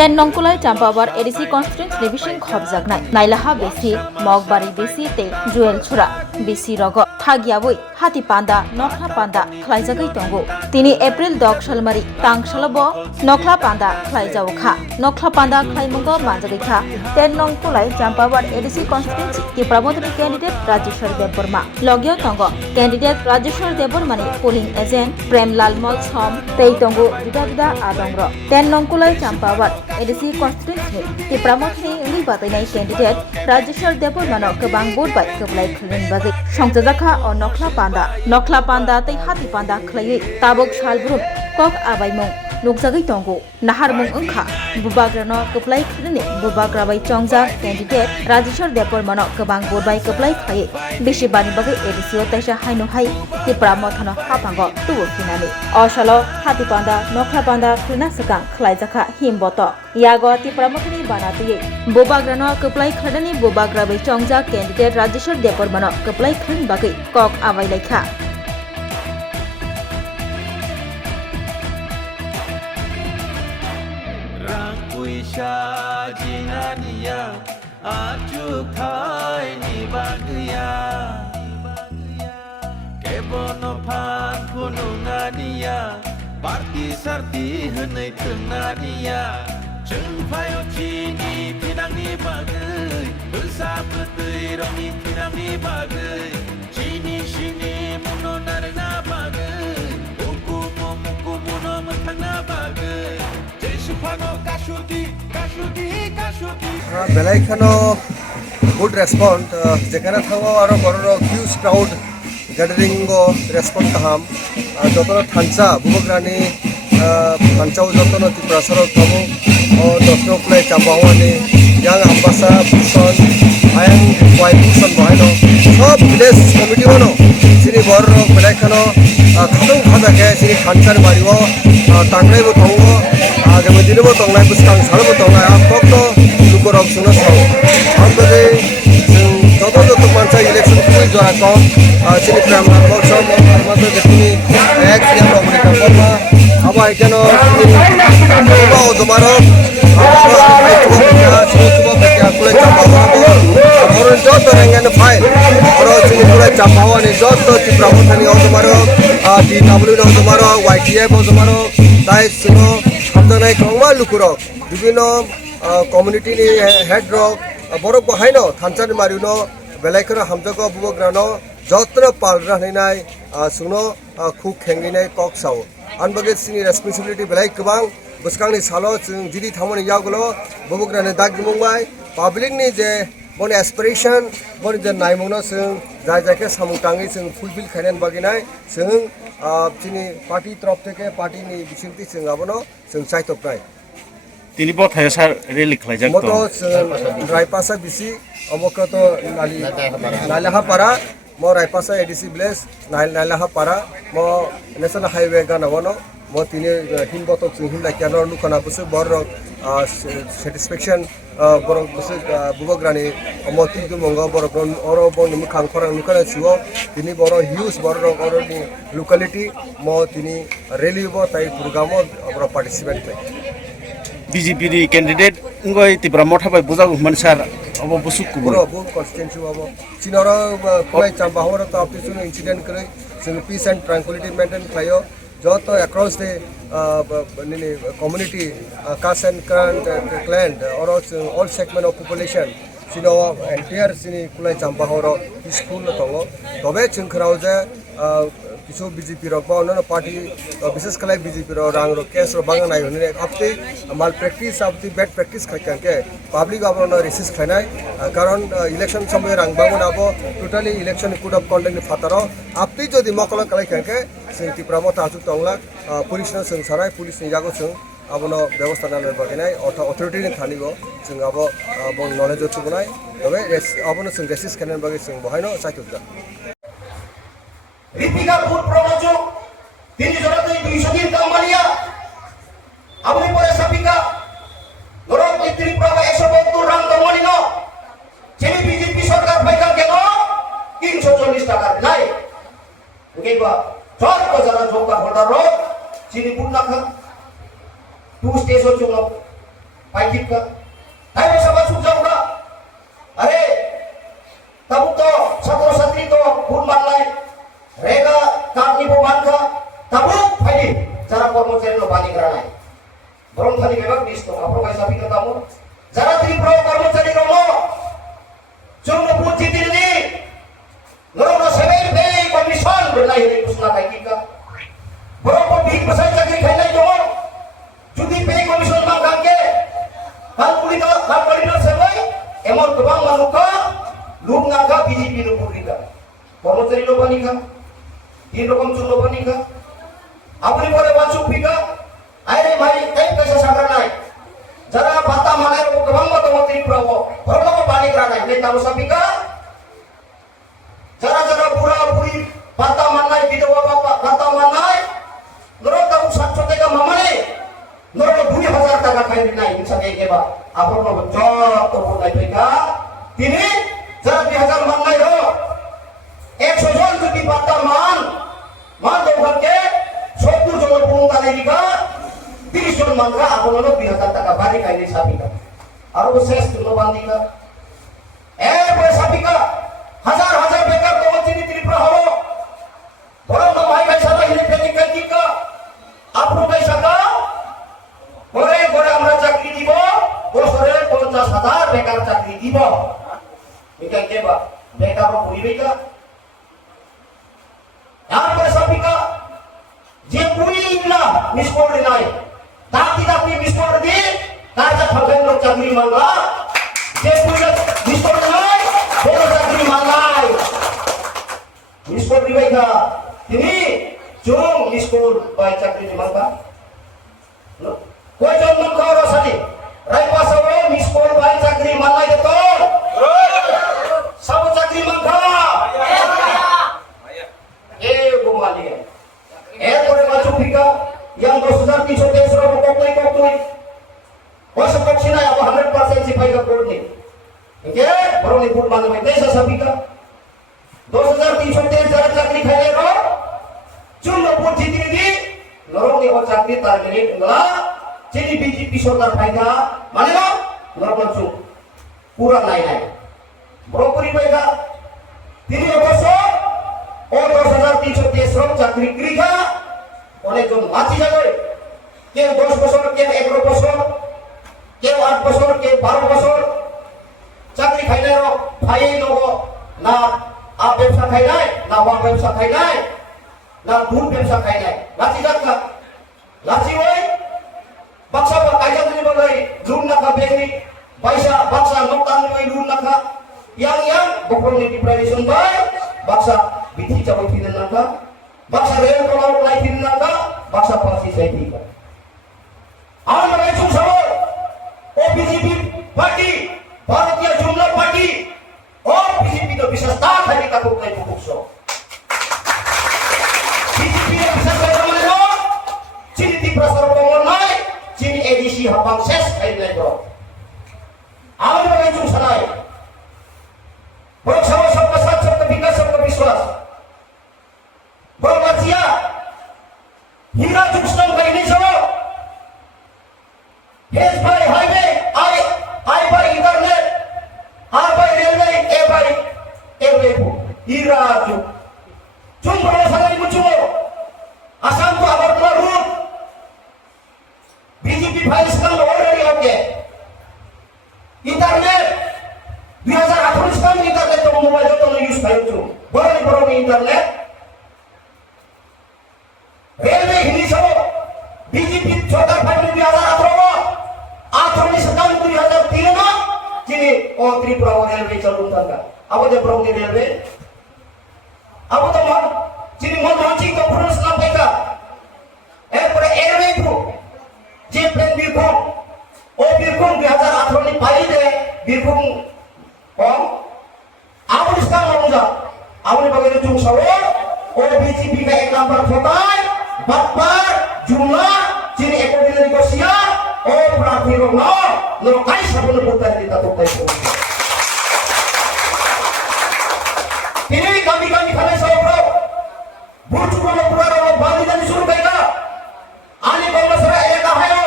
Ten nongkulai champabar edisi constituent division khobjaknai nailaha besi mogbari besi te juel chura besi rogo thagiaboi hati panda nokla panda khlaijagai tongo tini April dok salmari tang salobo nokla panda khlaijawkha nokla panda khlaimungo manjagai kha ten nongkulai champabar edisi constituency ki prabodhani candidate Rajeshwar Deborma logyo tongo candidate Rajeshwar Debormani polling agent Premlal Molsom tei tongo juda juda adongro ten nongkulai champabar edisi constituency ki prabodhani uli batai candidate Rajeshwar Debormano kebang board bai keblai khlen bagai সংযোজখা ও নখলা পান্দা তৈ হাতি পান্দা খলাই তাবক সালব্রুম cock আবাইমং নুকজাগৈ তঙ্গো নাহারমং ওংখা বুবাগ্রানো কপ্লাই খলনে বুবাগ্রাবাই চংজা candidate Rajeshwar Debbarman কবাং বরবাই কপ্লাই খাই বেশি বানি বাগৈ এডিসিও তাইসা হাইনো হাই তিপ্রা মথন হাপাঙ্গ তুবো ফিনানি অশাল হাতি পান্দা নখলা পান্দা খলনা সকাং খলাইজাখা হিমবত ইয়াগো তিপ্রা মথনি বানাতুই বুবাগ্রানো কপ্লাই খলনে বুবাগ্রাবাই চংজা ক্যান্ডিডেট রাজেশ্বর দেববর্মন কপ্লাই খলন বাগৈ কক আবাইলাইখা Jinania acukai ni bagia kebono pan punungania parti sarti henai tenania jengpayo chini pinang ni bagai bersab betui rongi pinang ni bagai chini sini muno narena bagai muku muno mentana bagai jesupano kashuti বেলাইখানো good respond যেখানে থাকো আরো বড় huge crowd gathering respond তাহাম যতন থানচা বুবগ্রানি থানচাও যতন ত্রিপুরাসর থাকো ও দর্শন প্লাই চাপাওয়ানি ইয়াং আম্বাসা ভূষণ আয়াং ওয়াই ভূষণ বহাইন সব ভিলেজ কমিটি বানো সিনি বড় বেলাইখানো খাদং খাজাকে সিনি থানচার মারিব টাংনাইবো থাকো আগামী দিনেও তংনাই বুসকাং সারবো তংনাই আফক্ত লুকরক সুনো সাও আমবাদে যত মানসা ইলেকশন খুবই জরা কম সিনি প্রেমলাল মলসম আমাদের যেখানে এক ইয়ার অবনিকা পর্মা আবার এখানে তোমারক যত রেঙ্গান ফাইল চিনি পুরাই চাপাওয়ানি যত ত্রিপুরামথানি তোমারক DW তোমারক YTF তোমারক তাই শুনো সামদানাই কংমা লুকুরক বিভিন্ন কমিউনিটি নি হেড রক বরক বহাইন থানচানি মারিন বেলাইখনো হামজাগো বুবগ্রানো যত্ন পালরা হইনাই শুনো খুব খেঙ্গিনাই কক সাও আনবাগে সিনি রেসপন্সিবিলিটি বেলাই গোबां বসকাংনি সালো জিদি থামনি ইয়াগুলো বুবগ্রানে দাগ দিমুংবাই পাবলিক নি যে বন এসপিরেশন বন যে নাইমুনো जों যাই যাকে সামুটাঙ্গি जों ফুলফিল খাইনান বাগিনাই जों চিনি পার্টি তরফ থেকে পার্টিনি বিসিংতি जों আবনো जों চাইতপ্রাই তিনি বথায় স্যার রেলি খাইজাক তো মতো রাইপাসা বিসি অমকত নালাহা পারা মো রাইপাসা এডিসি ব্লেস নালাহা পারা মো ন্যাশনাল হাইওয়ে গানাবনো মো তিনি হিমবত হিমলা কেনর লুকানা বসে বড় স্যাটিসফ্যাকশন বড় বসে বুবগ্রানি মতি দুমঙ্গ বড় অর বন মুখাং খরাং লুকানা ছিও তিনি বড় হিউজ বড় অরনি লোকালিটি মো তিনি রেলিব তাই প্রোগ্রামো বড় পার্টিসিপেট তাই বিজেপি নি candidate ngoi tibra mothabai bujagu man sar obo busuk kubur bro bu constituency abo sinoro kulai chambahora to apni sun incident kare sun peace and tranquility maintain khayo joto across the community caste and clan or all segment of population sino entire sini kulai chambahora peaceful tongo tobe chungkhrao je কিছু BJP rock বা অন্যান্য party বিশেষ করে BJP রাং case বাঙা নাই হনে আপনি মাল practice আপনি ব্যাড প্র্যাকটিস খাইকানকে পাবলিক আপনার রিসিস খাইনাই কারণ ইলেকশন সময় রাং বাঙন আবো totally election code of conduct ফাতারো আপনি যদি মকল খাইকানকে जों ত্রিপুরামত আজু টংলা পুলিশনো जों সারাই পুলিশ নিজাগো जों আবনো ব্যবস্থা নানার বাগিনাই অথরিটি থানিব जों আবো বং নলেজ হতুবনাই তবে আবনো जों রেসিস খাইনান বাগে जों বহাইনো চাইতুদা Ripika food promotion, tini joratu 200 din kamania. Abni pore sapika, dorong itri prava 170 rang kamalino. Chini BJP sarkar paikal keno 340 taka nai. Oke ba, thor ko jara jongka holder ro, chini punna kha 2 station chunglo. Pagi ke, tapi sama sudah udah. Are, tahu to, satu satri to, pun malai, rega kami buat ke, tahu pagi cara kormocari lo balik keranai. Borong tadi memang di situ, apa kau sapi ketemu? Cara tripro kormocari romo, cuma puji ini, noro seven pay komison berlai di pusat kita. Borong pabrik besar cakri kaya jom, judi pay komison makan ke. Kalkulina sebai, emon kebang manuka, lum naga BJP nupur nika. Kormocari lo banika, di rokom cun lo banika. Apa ni boleh masuk pika? Aire mari kaisa sagranai. Jara bata manai ro kebang mata mati prawo. Horlo ko balik ranai, le tamu sapika. Jara pura puri bata manai bidawa bapa bata manai. Noro tamu satso tega mamane. Noro 2000 টাকা খাই নাই ইনসানে কেবা আপন বচক তো নাই পেকা তিনি যারা 2000 মান নাই রো 100 জন যদি পাতা মান দোকানকে 70 জন পুরো তালে দিকা 30 জন মানরা আপন 2000 টাকা বাড়ি খাইলে সাবিকা আর ও শেষ তুলো বান্দিকা এরপরে সাবিকা হাজার হাজার বেকার তো চিনি ত্রিপুরা হলো বড় ভাই ভাই সাথে হিলে ট্রেনিং দিকা আপন ভাই সাথে ঘরে ঘরে আমরা চাকরি দিব বছরে 50,000 বেকার চাকরি দিব এটা কেবা বেকার পরিবেকা তারপরে সাবিকা যে পুরি না মিস করে নাই তাকি মিস করে দি কাজা ফাগান চাকরি মানলা যে পুরি মিস করে নাই বড় চাকরি মানলাই মিস করে দিবেকা তিনি জোং মিস করে বাই চাকরি মানবা कोई जन्म करो सदी राय पासो मिस कॉल बाय चाकरी मानलाई देतो सब चाकरी मांगा ए गुमाली ए कोरे माचू फिका yang 2323 ro kokoi was pokshina abo 100% sipai ka korni oke boroni put mane mai desa sabika 2323 jara chakri khaile ro chunno put jitiri lorong ni ho chakri target ngala jadi BJP সরকার ফায়দা মানে না নরকঞ্চ পুরা নাই বড়পুরি পাইগা তিনি অবশ্য ও 10323 চাকরি করিগা অনেকজন মাছি যাবে কেউ 10 বছর কেউ 11 বছর কেউ 8 বছর কেউ 12 বছর চাকরি খাইলে ফাই নব না আ ব্যবসা খাই নাই না ওয়া ব্যবসা খাই নাই না দুধ ব্যবসা খাই নাই মাছি যাকা লাচি ওই baksa ba kaya ni bagay room na ka beri baisa baksa noktan ni room na ka yang bokong ni preparation bay baksa bithi chaboy tinan na ka baksa rail kolor lai tinan na ka baksa pasi sai thi ka aur bagay chung sabo o BJP party bharatiya jumla party और BJP to bisasta khali ka ko kai pukso BJP ni bisasta mane no chini prasar ko nai Cini edisi habang ses kain lego. Amal bagai jung sanai. Borok sama sama sat sama bikas sama biswas. Borok asia. Hira jung senang kain ini sama. Yes by highway, I by internet, I by railway, A by airway. Hira jung. Jung borok sanai muncul. Asam tu abar tu root. BJP files का already हो गया internet 2018 का internet तो mobile तो use करो बड़े internet railway Hindi सब BJP छोटा पार्टी 2018 sedang 2003 ना जिने और त्रिपुरा रेलवे चालू था अब जब प्रोग्राम रेलवे अब तो मन जिने मन लॉन्चिंग का प्रोसेस ना पेगा एयरवे को जे plane बिरखुम O बिरखुम 2018 ni pali de birbhum om amun sekarang manusia amun bagai jung sawo o BJP ka ek number khotai batbar jumlah ciri ekonomi negosia o prathi rona no kai sabun putar kita tokai ini kami khalai sawo bro burju kono pura bandi dan suruh baika ani bangsa elaka hayo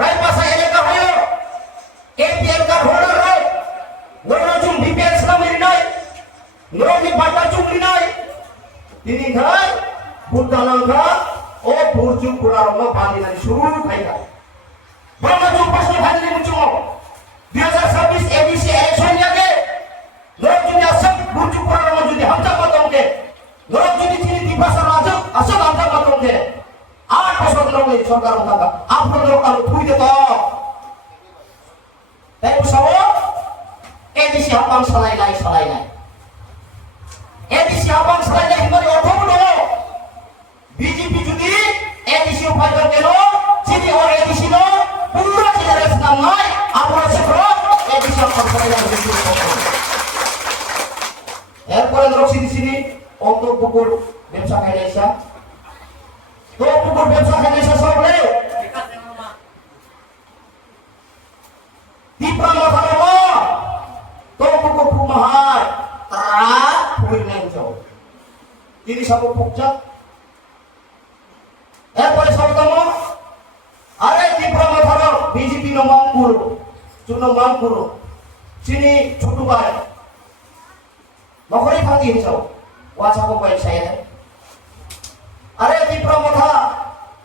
rai pasa elaka hayo Tini khai Buddhanangka oh burju kuraroma bandi nani suruh kaya. Berapa jumpa sih hari ini cuma 2026 edisi election ya ke. Lord jadi asap burju kuraroma jadi hamzah matong ke. Lord jadi ciri di pasar asap hamzah matong ke. Apa saudara ini saudara tangga? Apa saudara kalau tuh itu toh? Tapi usaha edisi apa selain edisi apa selain himari orang dulu. BJP juga edisi upaya keno, jadi orang edisi no, pura tidak senang mai, apa sebro edisi apa selain edisi. Erpore terus di sini untuk pukul Bemsa Indonesia. Tuh pukul Bemsa Indonesia soleh. Di Pramodanomo, tuh pukul Pumahan, terang pukul Nenjo. Ini satu pukul. Erpore sabutamo, ada di Pramodanomo BJP no Mangkuru, sini Cutubai. Makori pati hinsau, wasa ko baik saya. Are di Pramodha,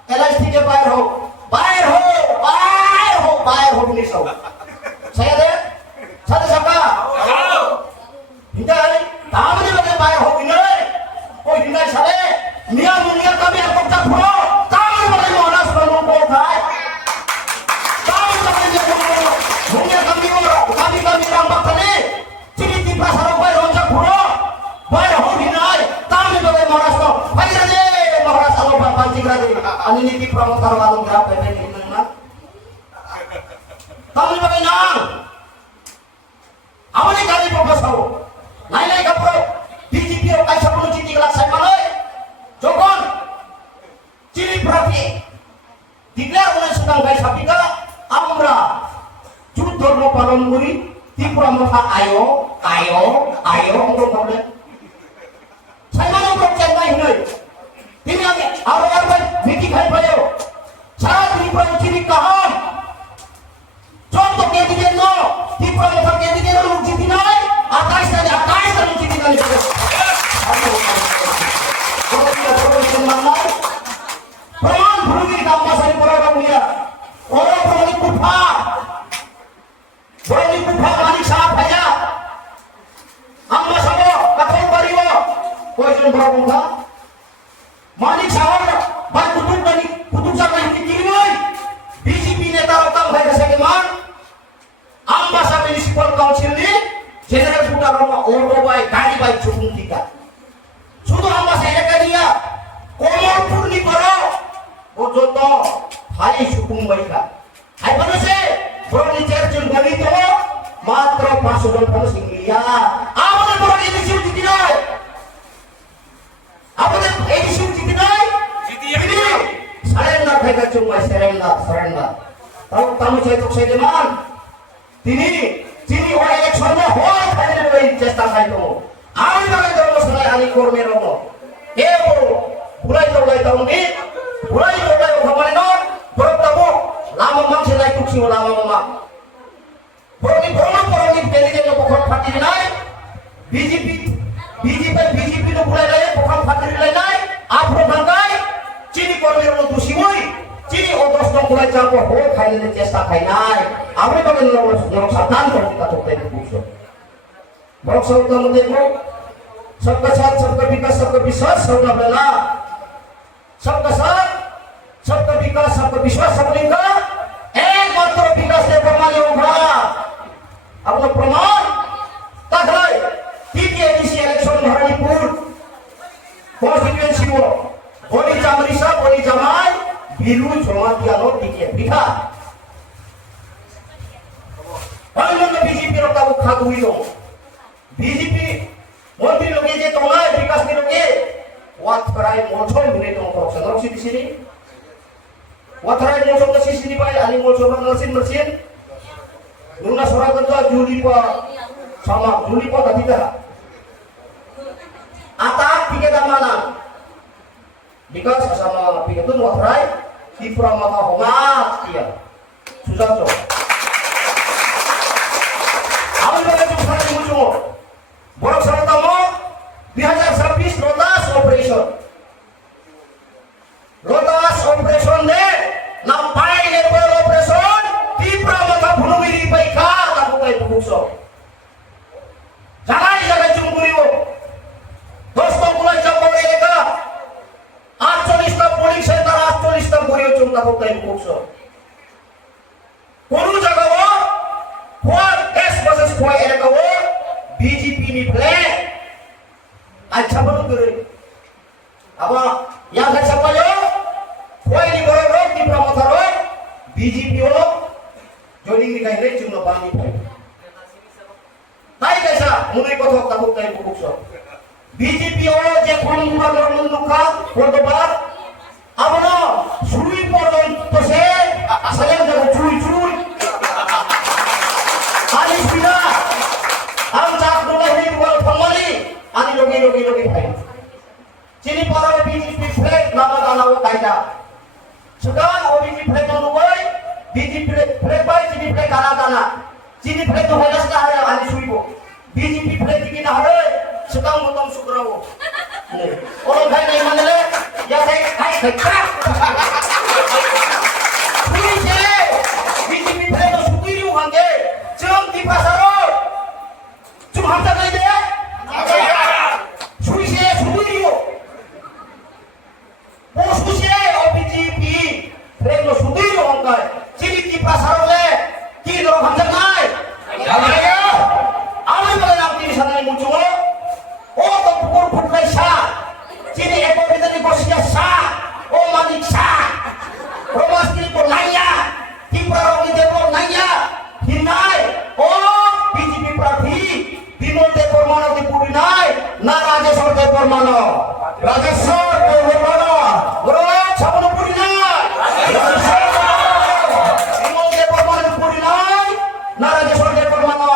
LST ke bayar ho ini sau. Saya deh, satu siapa? Hindai, tahu ni bagaimana bayar ho ini? Oh hindai sale, niat kami akan tak pro, tahu ni bagaimana sudah lumpur kai. Tahu kami dia dunia kami rampak tadi, ciri di pasar bayar ronjak pro, bayar ho hindai, tahu ni bagaimana sudah. Bayar aja, maharas alo pancing lagi. Ani ni di Pramodha warung berapa ini nak? Tahu ni bagaimana? Awalnya kali bapak tahu, lain kapro, BJP orang sebelum ciri kelas saya malai, Jokon, ciri berarti, diklar oleh sedang baik sapika, amra, cutor mau palon muri, di Pramodha ayo untuk boleh. Saya mau bercakap ini, ini lagi, awal meeting hai bayo, saat ini pun ciri kaham. Contoh dia tidak no, di Pramodha dia tidak no mungkin dinai, atas dan mungkin dinai. Kalau tidak perlu semangat, peran berhenti kamu sari orang mulia, orang berani kupa manik saat aja, amma sama katong bariwa, poison Pramodha, manik sahar, baik kutuk sama ini kiri, BJP neta utang baik kesegeman. Amba sa municipal council ni general putar rumah auto bay gari bay chukung kita sudah amba sa elaka dia komor purni karo bojoto hai chukung bay ka hai panase broni churchill bani to matra pasudon panas india amane broni edisi jitinai ini surrender bhai ka chungma surrender tamu chaitok sai deman Tini orang election mo hoy kali ni cesta kai to. Ami bagai to selai ani korme romo. Bulai to ni, bulai khamane no, borok tamu lama mang selai tuksi lama mama. Borok pelije no pokok pati nai. BJP no bulai lai pokok pati nai. Apro bangkai cini korme romo tusi moi. Ciri otos dong mulai campur, kali ini cesta kai nai. Apa yang orang satan kalau kita coba itu busuk. Bapak saudara mendengar, sabda saat, sabda bikas, sabda bela, sabda saat, sabda bikas, sabda biswas, sabda lingka. Mantap bikas dia permali orang. Apa perman? Tak lagi. Tiga edisi election hari pun, konstituensi wo, boni Jamrisa, boni Jamai. Bilu cuma dialog dikit, bisa. Kalau BJP orang tahu khadu itu, BJP मंत्री लोग ये तोला विकास के लोग ये वात कराय मोचोय मिले तो korupsi korupsi di sini watrai mochong ke sisi pai ani mochong mesin nuna sora kata Julipa tadi dah atak tiga mana because sama tiga tu watrai di Pramodha homat dia susah tu awal bagai tu sana mochong borok sana tamu 2026 rotas operation BJP ni flag acha baru kere apa yang saya siapa yo koi ni borok di pramotharo BJP yo joining ni kai cuma bani pai tai kaisa munai kothok tabuk tai bukuk so BJP yo je khoni mar munduka kordobar abano suri podon tose sayang jago curi alis pina am cak dulu ni wal pamali ani logi bhai chini para BJP flag nama dalawo kaida sekarang BJP flag dulu boy BJP flag boy chini flag kana chini flag to holas ka haya ani suibo BJP flag ki na hare sekarang motom sukrawo orang bhai nahi manle ya kai BJP flag to sukiri hange jom di pasaro cum hamta kai de suise sukiri Poskusie OBGP flag lo sudiri hongkai chini ki pasaro le ki lo hamjak nai ya ami bole nam ti sanai mucho o to pukur phutlai sa chini eko bidani bosia sa o manik sa romas ki to naiya ki prarogi de ko naiya hinai o BJP prathi binod de pormano ti purinai na rajeshwar de pormano rajeshwar de pormano bro sabno purinai binod de pormano purinai na rajeshwar de pormano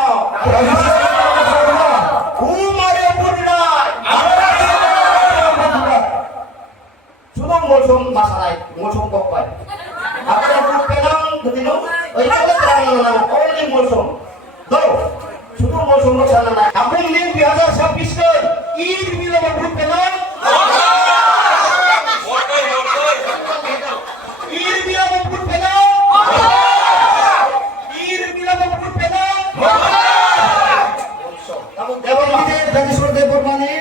umare purinai sudah ngosong masalah ngosong kopai apa yang penang betino oi kala terang only ngosong do sudah ngosong masalah na aku ini 2026 ke Eid मिला मजबूत penang Eid मिला मजबूत penang Eid मिला मजबूत penang kamu dewan kita Rajeshwar de Pormani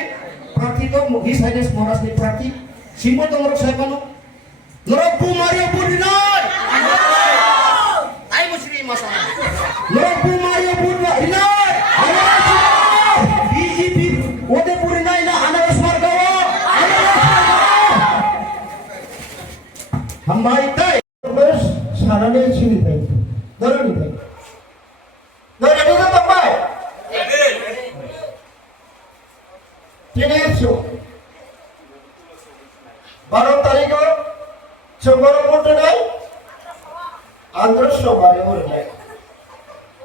prakti to His Highness Moras ni prakti Simbo to ngorok saya panu ngorok Mario Budinai ai musri masalah ngorok Mario Budinai BJP ode Budinai na anaras margawa hambai tai bes sarane chini tai doroni tai doroni to tapai Tinesu 12 तारीख को चंबल मोटे नहीं आंध्र सवारी हो रही है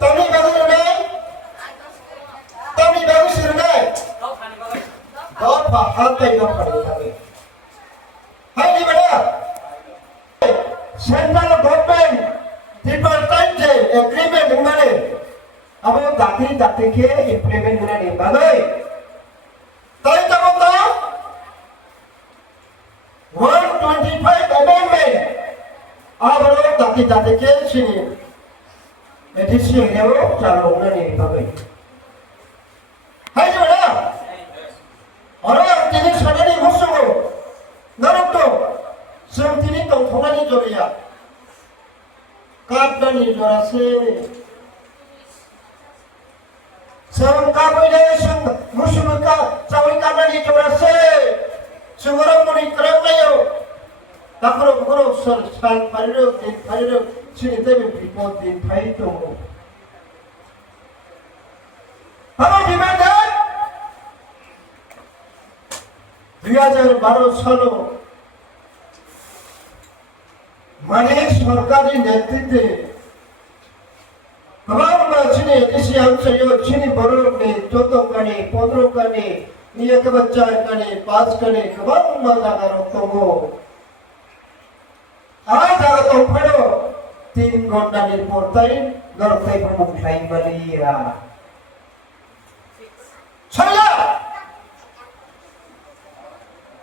तमी बागु नहीं तमी बागु सिर नहीं दौड़ भाग तय कर पड़ेगा है नहीं बेटा सेंट्रल गवर्नमेंट डिपार्टमेंट के एग्रीमेंट में अब वो दाती के इम्प्लीमेंट होने नहीं बागु तय तब तो 125 amendment अब लोग दाती के sini edisi ini वो चालू होने नहीं पाएंगे है जो ना और जिन्हें सड़ने मुझसे नरक तो सिर्फ जिन्हें तो थोड़ा नहीं जोड़िया काटना नहीं जोड़ा से सिर्फ काबुल है सिर्फ मुस्लिम का चावल काटना नहीं जोड़ा से Sumara muni kerap layo, takro san parido sini tebe report din thai to. Halo di mana? 2012 सालो माने सरकारी नेतृत्व कबार चिनी इसी अंश यो चिनी बड़ों में 14 कने 15 कने ये के बच्चा कने 5 कने कबार मजा करो तो वो आज अगर तो पढ़ो 3 घंटा नहीं पढ़ता है घर पे प्रमुख टाइम बलिया चला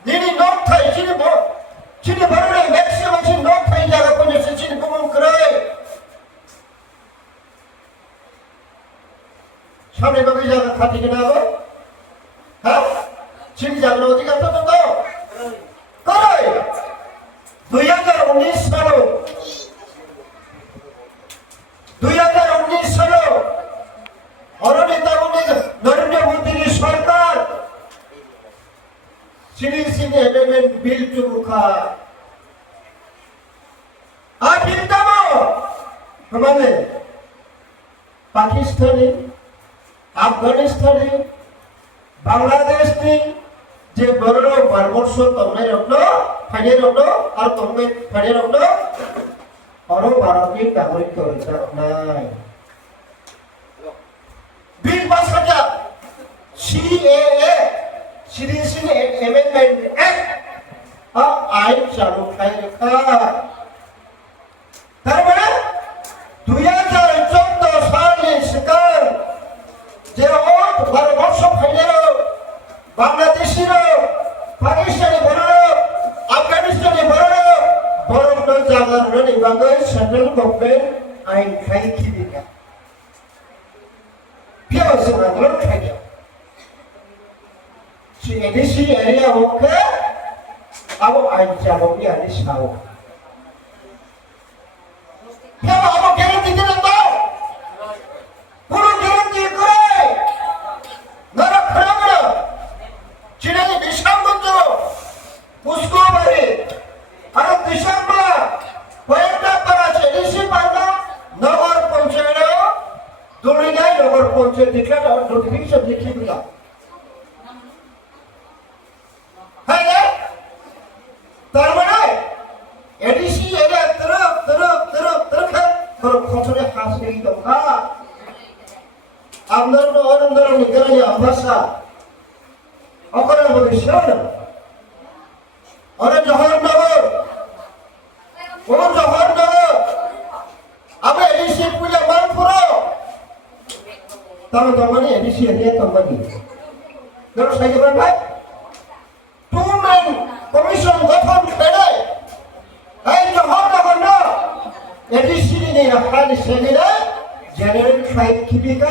Ini nok thai chini bo chini barure maximum chini nok thai jaga punya chini kumum krai sampai bagi jaga khati kena bo ha chini jaga roti kata to krai 2019 सालो 2019 सालो और नेता को Narendra Luka. Abintamo, kemana? Pakistan, Afghanistan, Bangladesh ni, je baru bermusuh tomai rokno, fahir rokno, atau tomai fahir rokno, orang barat ni nagorik kerja nai. Bill pass saja, CAA, Citizen Amendment Act, आइन चालू खाएगा तारमाने 2014 सालनि सिगां जेराव भारतबर्ष फाइनालाव बांलादेशिनो पाकिस्तानी बरनो आफगानिस्तानी बरनो बरनो जागारनो बागै Central government आइन खायखिबिगा बेयाव जोंहा गोबां खायदों एडिसि एरिया होके Abo aja mau dia di sini. Siapa abo garanti tidak tahu? Bulu garanti kau. Nara kerana Cina ni disambut tu. Usko beri. Ada disambut. Perintah para cedisi pada Nagor Panchayat. Dunia Nagor Panchayat diklat notification diklat. तारमाने ADC area तरफ खतरे हासिल दंगा आमदार निगरानी अम्बासा अकरा बदिशन अरे जवाहरनगर अब एडिसी पूजा मानपुरो तारमाने एडिसी एरिया तंबानी जरूर साइड पर भाई Commission gotong kene, ayo johor nagono, edisi ini akan disediakan general flight kibika.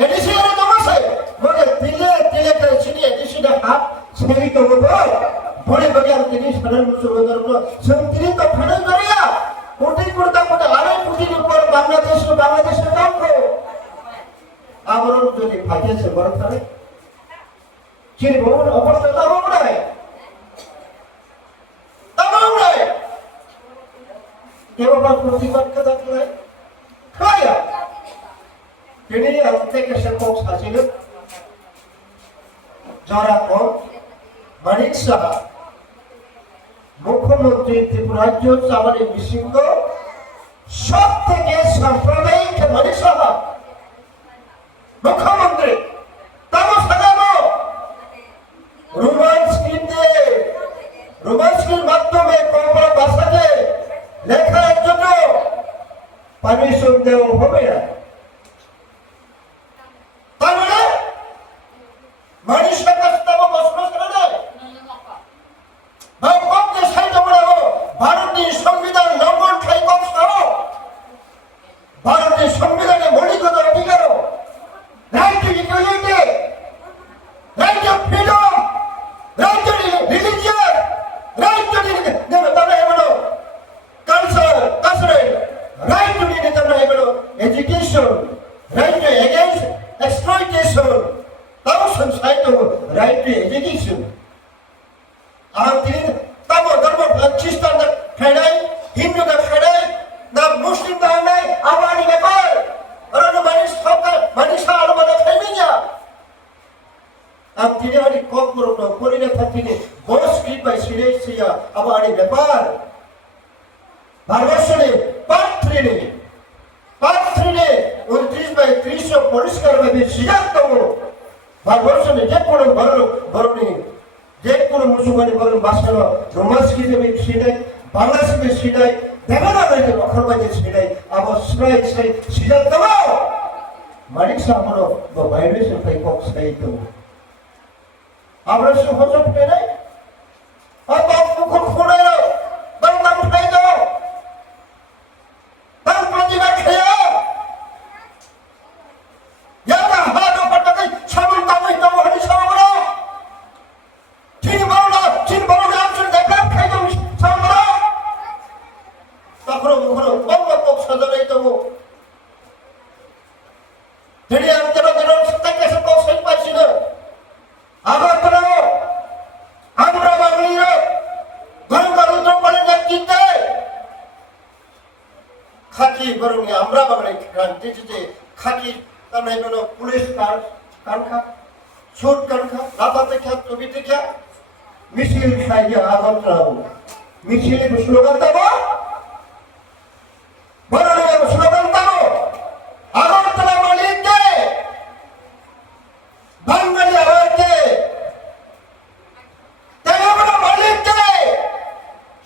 Edisi ini tu masih, boleh tile ke sini edisi dah hak, sendiri tu boleh bagi aku ini sebenarnya musuh benar sendiri tu pandai beria, putih kurta lari putih di luar Bangladesh kamu. Abaran jadi bagian sebarang tadi. Ciri bawaan apa sahaja tahu mulai. Kewa bang प्रतिबाद kata mulai. Kaya. Jadi अंते के शकों साजिल जरा को मानिक साहा मुख्यमंत्री त्रिपुराज्य चावले बिसिंगो शब्द के संप्रदाय के मानिक साहा मुख्यमंत्री तब सदानो रोमांस स्क्रीन माध्यमे कम्परा भाषाके লেখার জন্য পারমিশন দেওয়া হবে না তার মানে মানুষের কাছে তো প্রশ্ন করে দেয় ভারতকে সাইডে বড়াবো ভারতের সংবিধান লঙ্ঘন খাই কম সহ ভারতের সংবিধানে মৌলিকত অধিকার right to equality right two freedom right two religion right two right to education, right to against exploitation, thousands right to right to education. Our Tamo Dharma Christian the Fedai, Hindu the Fedai, the Muslim the Hanai, Avani Nepal, Arana Manisha Alabama Femina. Up to the Kokoro, Purina Patini, both street by Silesia, Avani Nepal. ভারতবর্ষে part 3 29/30 পরিষ্কারভাবে সিদ্ধান্ত ভারতবর্ষে যে কোনো ধরনের যে কোনো মুসলমানি বলেন বাসানো রোমান্সকে সিদাই বাংলাদেশকে সিদাই দেবনাগরীকে অখরবাজে সিদাই আবার সিদাই সিদ্ধান্ত মালিক সামনে ভাইব্রেশন পাই কক সিদাই তো আমরা সহযোগ পেলে আর মুখ খুঁড়ে বাংলা উঠাই দাও খাকি বরং আমরা বাংলায় ক্রান্তি যে খাকি তার নাই কোনো পুলিশ কানখা সুট কানখা লাফা দেখা ছবি দেখা মিছিল খাইয়া আগন্ত্রাও মিছিলে স্লোগান দেব বড় স্লোগান দেব আগরতলা মালিককে বাঙালি আবারকে তেলেঙ্গানা মালিককে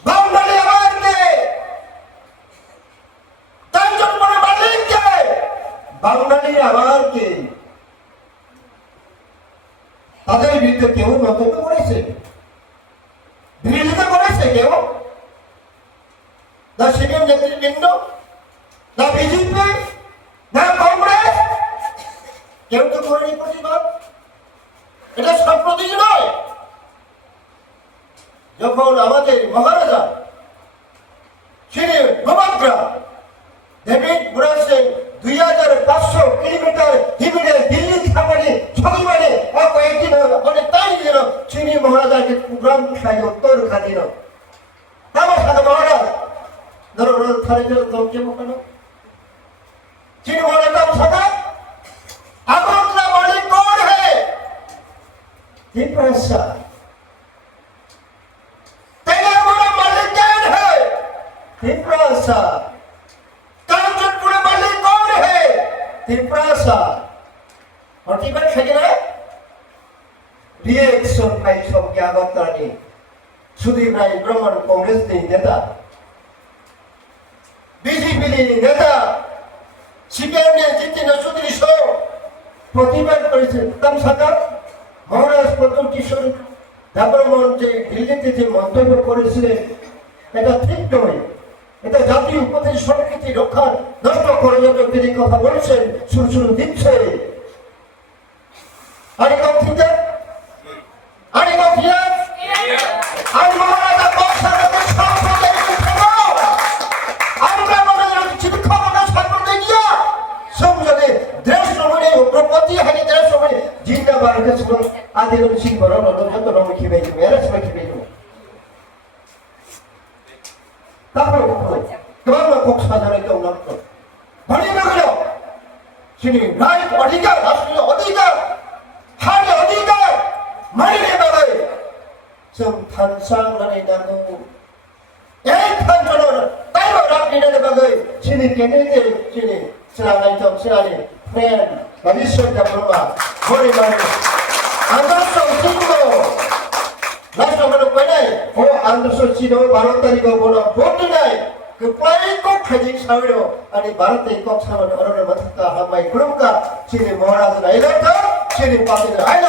বাঙালি আবারকে তাঞ্জনপুরের মালিককে বাঙালি আবারকে তাদের বিরুদ্ধে কেউ মন্তব্য করেছে বিরোধিতা করেছে কেউ না সিনিয়র নেতৃবৃন্দ না বিজেপি না কংগ্রেস কেউ তো করেনি প্রতিবাদ এটা সাম্প্রতিক নয় যখন আমাদের মহারাজা শ্রী গোবাগ্রা ডেভিড বুরাক সিং 2500 কিলোমিটার হিমিডে দিল্লি থামানে ছবিমানে কয়েকদিন অনেক তাই দিল চিনি মহারাজাকে প্রোগ্রাম খাই উত্তর খাদিল আমার সাথে মহারাজ ধরো থারে জন্য দমকে মোকানো চিনি মহারাজ हम सदा আগরতলা মালিক कौन है त्रिपुरा तेलंगाना मालिक कौन है त्रिपुरा कांचनपुर मालिक कौन है त्रिपुरा प्रतिबाद থাকে না রিয়েকশন পাই সব আগরতলা সুদীপ রায় ব্রহ্মণ কংগ্রেস নেতা বিজেপি নেতা সিপিএম জিতেন চৌধুরী সহ প্রতিবাদ করেছেন তাম সরকার মহারাজ প্রথম কিশোর ব্রাহ্মণ যে দিল্লিতে যে মন্তব্য করেছিলেন এটা ঠিক নয় এটা জাতীয় উপদেশ সংস্কৃতি রক্ষা নষ্ট করে যত তিনি কথা বলেছেন শুরু দিচ্ছে আরে কৌথিকা আরে কৌথিয়া আরে মহারাজা কৌশলের সম্পদে আমরা মহারাজা চিৎক্ষমতা সম্পদে গিয়া সংসদে দেশ সময়ে প্রপতি হানি দেশ সময়ে জিন্দা বারকে ছিল আদিবাসী সিং বড় যত রঙ খিবে এরা সবাই খিবে তারপর কেবল কোক সাজানো কেউ নষ্ট ভনি গেল তিনি রাইট অধিকার রাষ্ট্রীয় অধিকার হার অধিকার মানিয়ে দেবে সব থানসাং রানী নাগো এই থানসাং তাইও রানী নাগো বাগে তিনি কেনেতে তিনি সিরালাই তো সিরালি ফ্রেন্ড ভবিষ্যৎ ব্রহ্মা ঘরে মানে আদর্শ সিংহ রাষ্ট্রপতি কইনাই ও আদর্শ সিংহ 12 তারিখ বড় ভোট নাই কয়েক খাজি সাবিরো আনি ভারতে কক সামনে অরণ্য মথকা হামাই গ্রুমকা চিনি মহারাজ নাইলাকা চিনি পাতিল আইলা